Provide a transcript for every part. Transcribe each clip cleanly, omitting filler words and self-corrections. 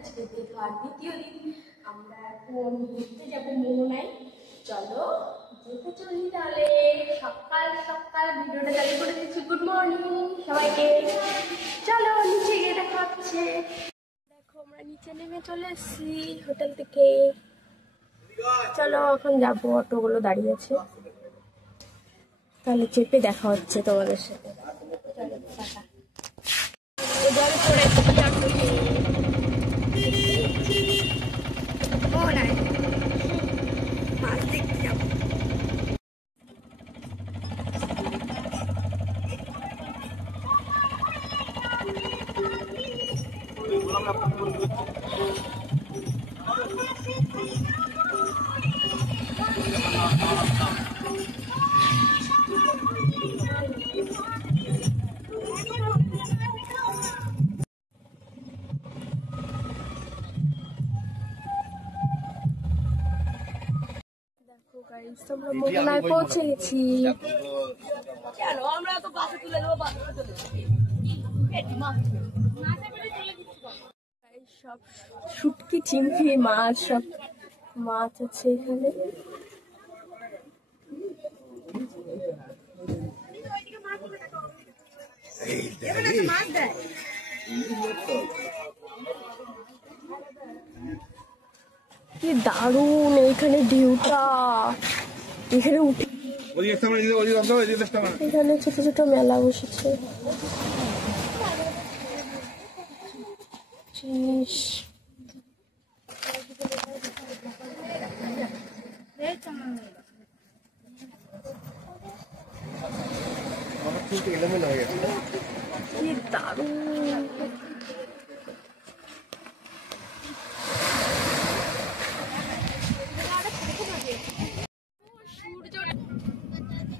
আজকে দীঘার দ্বিতীয় দিন। আমরা এখন ঘুরতে যাবো মোহনায়। চলো যেতে চলি তাহলে। সকাল সকাল ভিডিওটা চালু করে দিচ্ছি। গুড মর্নিং সবাইকে। চলো নিচে গিয়ে দেখা হচ্ছে। দেখো আমরা নিচে নেমে চলে এসেছি হোটেল থেকে। চলো এখন যাবো, অটোগুলো দাঁড়িয়ে আছে, তাহলে চেপে দেখা হচ্ছে তোমাদের সাথে। চলো টাটা। জল পড়েছি মাছ দেখতে যাবো। আমরা মোহনায় পৌঁছে গেছি। সব শুটকি চিংড়ি মাছ, সব মাছ আছে এখানে। কি দারুণ এখানে ঢেউটা। এখানে এখানে ছোট ছোট মেলা বসেছে। কি দারুণ।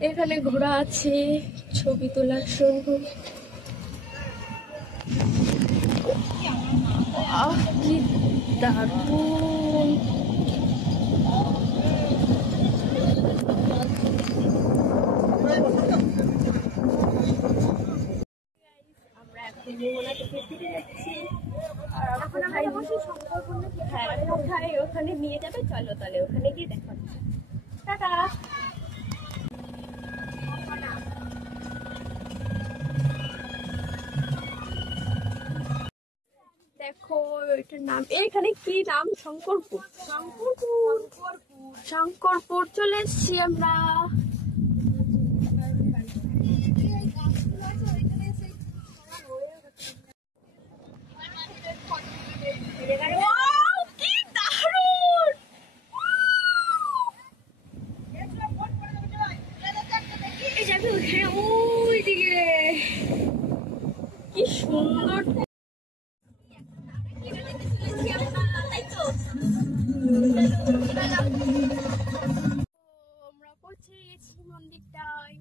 এখানে ঘোড়া আছে, ছবি তোলার জন্য। কি দারুণ। আমরা এখন মোহনা থেকে ফিরে যাচ্ছি। আর কোথায় ওখানে নিয়ে যাবে, চলো তাহলে ওখানে গিয়ে দেখা হচ্ছে। টাটা। দেখো এটার নাম, এখানে কি নাম, শঙ্করপুর। শঙ্করপুর চলে এসছি আমরা। কি দারুণ। ওইদিকে কি সুন্দর। আমরা পৌঁছে গেছি মন্দিরটায়।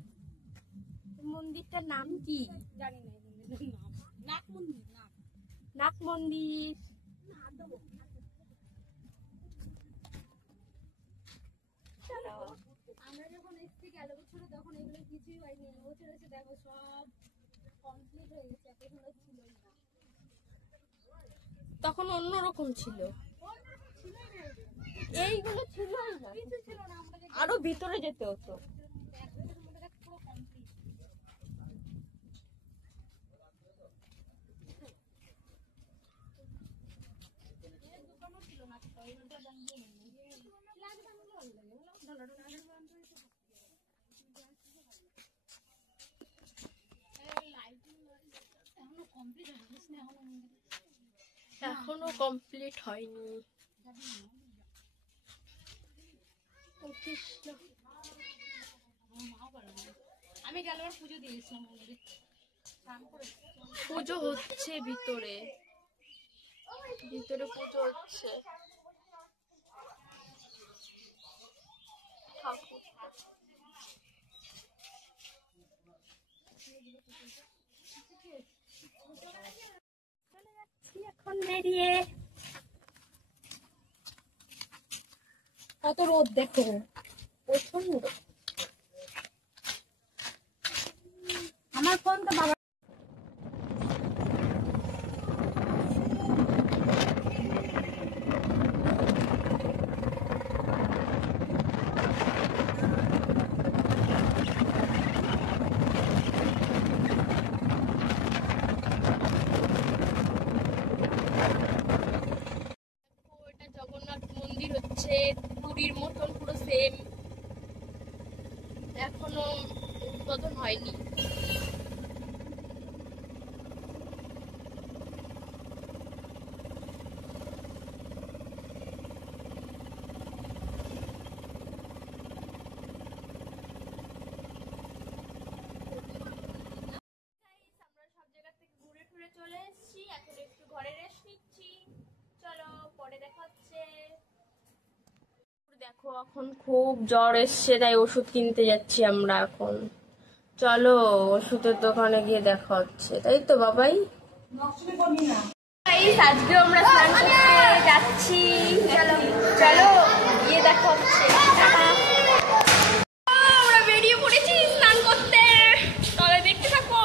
মন্দিরটার নাম কি জানি না। নাক মন্দির। নাক মন্দির। আমরা যখন এসেছি গেল বছরে, তখন এগুলো কিছুই হয়নি। এবছর এসে দেখো সব কমপ্লিট হয়ে গেছে। এখনো ছিলই না, তখন অন্যরকম ছিল। এইগুলো ছিল না, কিছু ছিল না। আরো ভিতরে যেতে হতো। এখনো কমপ্লিট হয়নি। আমি গেলবার পুজো দিয়েছিলাম মন্দিরে, পুজো হচ্ছে ভিতরে। ভিতরে পুজো হচ্ছে। ঠাকুর চলে যাচ্ছি এখন বেরিয়ে। কত রোদ দেখো, প্রচন্ড। আমার ফোন তো বাবা এখন একটু ঘরে রেস্ট নিচ্ছি। চলো পরে দেখা হচ্ছে। দেখো এখন খুব জ্বর এসছে, তাই ওষুধ কিনতে যাচ্ছি আমরা এখন। চলো ওষুধের দোকানে গিয়ে দেখা হচ্ছে, তাই তো বাবাই? আজকে আমরা স্নান করতে যাচ্ছি। চলো চলো গিয়ে দেখা হচ্ছে। আমরা বেরিয়ে পড়েছি স্নান করতে, তবে দেখতে থাকো।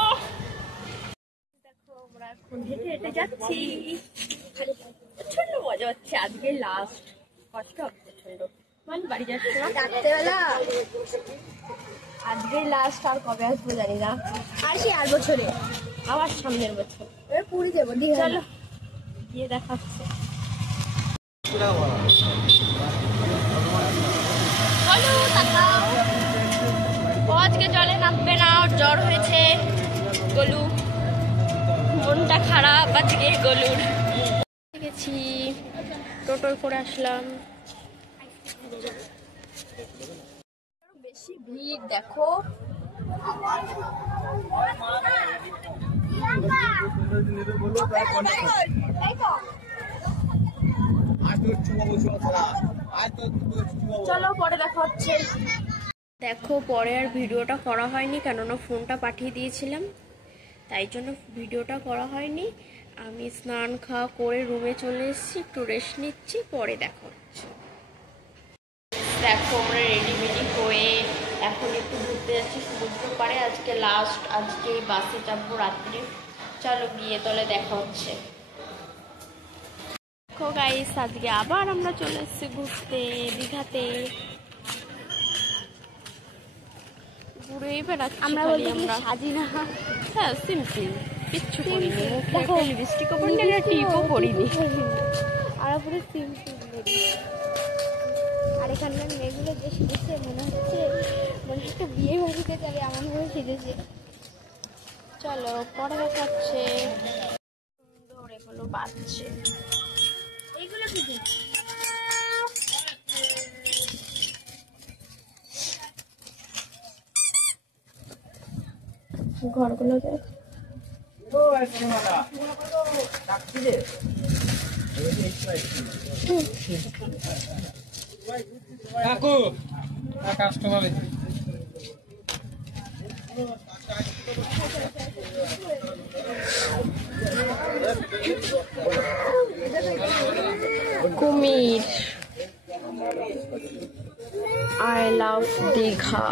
দেখো আমরা এখন হেঁটে হেঁটে যাচ্ছি। প্রচন্ড মজা হচ্ছে, আজকে লাস্ট। কষ্ট হবে প্রচন্ড, মানে বাড়ি যাচ্ছি রাত্রেবেলা। আজকে লাস্ট, আর কবে আসবো জানি না। আর সে আর বছরে আবার সামনের বছর পুরী যাবো। চলো গিয়ে দেখাচ্ছে। আজকে জলে নামবে না, ওর জ্বর হয়েছে। গলু মনটা খারাপ আজকে গলুর। গেছি টোটোয় করে আসলাম। বেশি ভিড় দেখো। চলো পরে দেখা হচ্ছে। দেখো পরে আর ভিডিওটা করা হয়নি, কেননা ফোনটা পাঠিয়ে দিয়েছিলাম, তাই জন্য ভিডিওটা করা হয়নি। আমি স্নান খাওয়া করে রুমে চলে এসেছি, একটু রেস্ট নিচ্ছি, পরে দেখা হচ্ছে। দেখো আমরা রেডিমেডি হয়ে এখন একটু ঘুরতে যাচ্ছি সমুদ্র পাড়ে। আজকে লাস্ট, আজকে বাসে চাপবো রাত্রে। চলো গিয়ে তলে দেখা হচ্ছে। দেখো গাইস আজকে আবার আমরা চলে এসেছি ঘুরতে দীঘাতে। ঘুরেই বেড়াচ্ছি আমরা, সাজি না। হ্যাঁ সিম্পল, কিচ্ছু করিনি, মুখে লিপস্টিকও পরিনি, একটা টিপও পরিনি, আর পুরো সিম্পল। আর এখানকার মেয়েগুলো যে সেজেছে মনে হচ্ছে বিয়ে বাড়িতে যাবে এমন ভাবে সেজেছে। চলো পরে দেখাচ্ছে। সুন্দর এগুলো বাজছে, এইগুলো কি ঘরগুলো দেখ। কাস্টমার কুমির, আই লাভ দীঘা।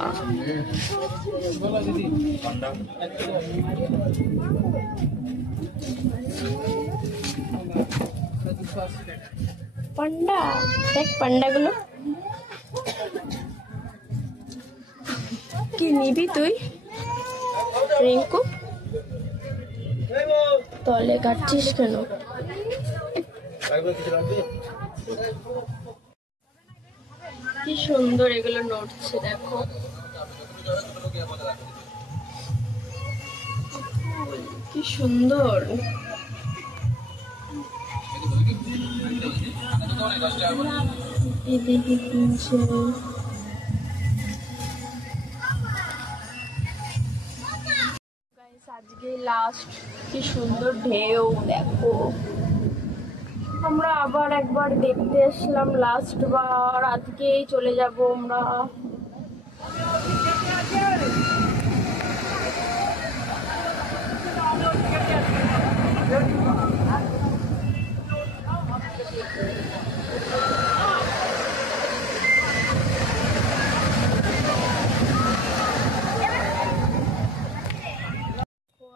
পান্ডা দেখ, পান্ডাগুলো কি নিবি তুই রিঙ্কু? তলে কাটছিস কেন? কি সুন্দর এগুলো নড়ছে দেখো। কি সুন্দর। দেখি কিনছে। আজকে লাস্ট, কি সুন্দর ঢেউ দেখো। আমরা আবার একবার দেখতে আসলাম লাস্ট বার, আজকেই চলে যাব আমরা।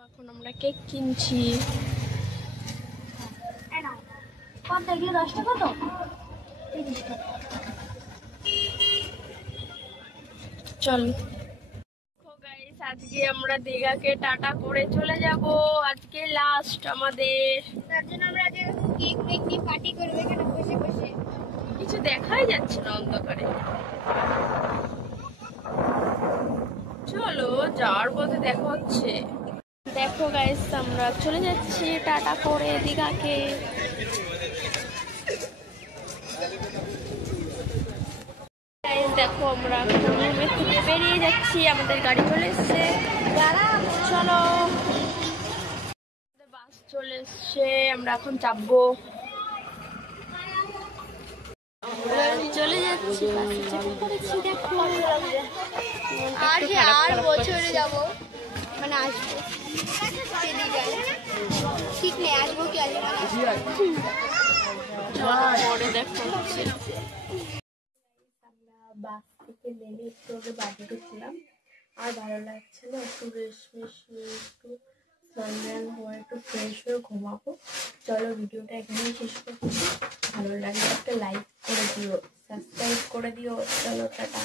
এখন আমরা কেক কিনছি। চল আজকে আমরা দীঘাকে টাটা করে চলে যাব, আজকে লাস্ট আমাদের। তার জন্য আমরা আজকে কেক নিয়ে পার্টি করব এখানে বসে বসে। কিছু দেখাই যাচ্ছে না অন্ধকারে। চলো যাওয়ার পথে দেখা হচ্ছে। দেখো গাইস আমরা চলে যাচ্ছি টাটা করে দীঘাকে। দেখো আমরা রুমের থেকে বেরিয়ে যাচ্ছি, আমাদের গাড়ি চলে এসছে। চলো বাস চলে এসে আমরা এখন চাপবো, চলে যাচ্ছি। আর বছরে যাব, মানে আসবো, ঠিক নেই আসবো কি আসবো পরে দেখাচ্ছি। আমরা বাস থেকে নেমে একটু আগে বাড়ি ঢুকলাম, আর ভালো লাগছে না, একটু রেশমিশ নিয়ে একটু স্নান হয়ে একটু ফ্রেশ হয়ে ঘুমাবো। চলো ভিডিওটা এখানেই শেষ করছি। ভালো লাগলে একটা লাইক করে দিও, সাবস্ক্রাইব করে দিও। চলো টাটা।